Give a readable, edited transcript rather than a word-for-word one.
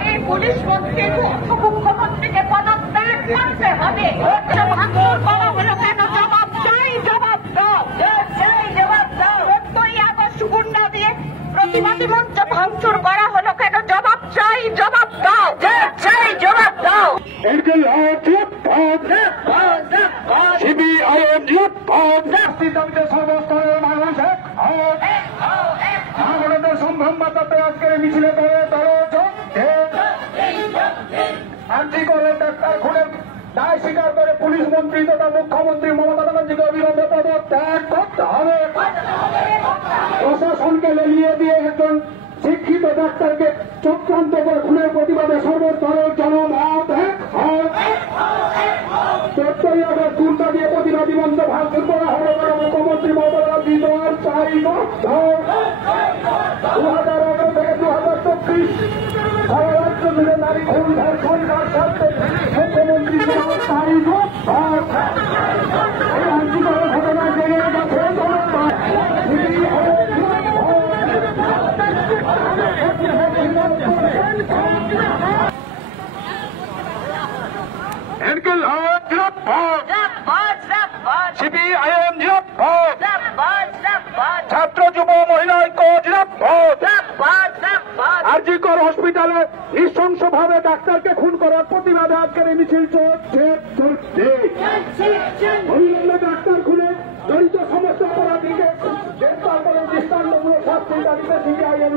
করে পুলিশ মন্ত্রীর মুখ্যমন্ত্রীকে পদত্যাগ করতে হবে। ভাঙচুর করা হলো কেন? জবাব চাই, জবাব দাও, চাই জবাব দাও। ১৪ই আগস্ট গুন্ডা দিয়ে প্রতিবাদী মঞ্চ ভাঙচুর করা হলো কেন? জবাব চাই, জবাব দাও, চাই জবাব দাও। সিপিআইএম দাবিতে সর্বস্তরের মানুষ আমাদের সম্ভ্রমতাতে আজকের মিছিলে আর্জি করে ডাক্তার খুনের দায় স্বীকার করে পুলিশ মন্ত্রী তথা মুখ্যমন্ত্রী মমতা ব্যানার্জিকে অবিলম্বে পদত্যাগ করতে হবে। প্রশাসনকে লেলিয়ে দিয়ে একজন শিক্ষিত ডাক্তারকে চক্রান্ত করে খুনের প্রতিবাদে সর্বস্তরের জনমত ১৪ই আগস্ট গুন্ডা দিয়ে প্রতিবাদী মঞ্চ ভাঙচুর করা হলো বলে মুখ্যমন্ত্রী মমতা ব্যানার্জি দেওয়ার চাই। ২০১১ থেকে ২০২৪ সারা রাজ্য মিলে নারী খুন ধর্ষণকার স্বার্থে মুখ্যমন্ত্রী দেওয়ার চাই। এই আর্থিকতার ঘটনা জেনে গেছে সিপিআইএম ছাত্র যুব মহিলা ঐক্য আরজিকর হসপিটালে নৃশংসভাবে ডাক্তারকে খুন করার প্রতিবাদে আজকের এই মিছিল চলছে। অবিলম্বে ডাক্তার খুনে জড়িত সমস্ত অপরাধীকে গ্রেপ্তার করে দৃষ্টান্তমূলক শাস্তির দাবিতে সিপিআইএম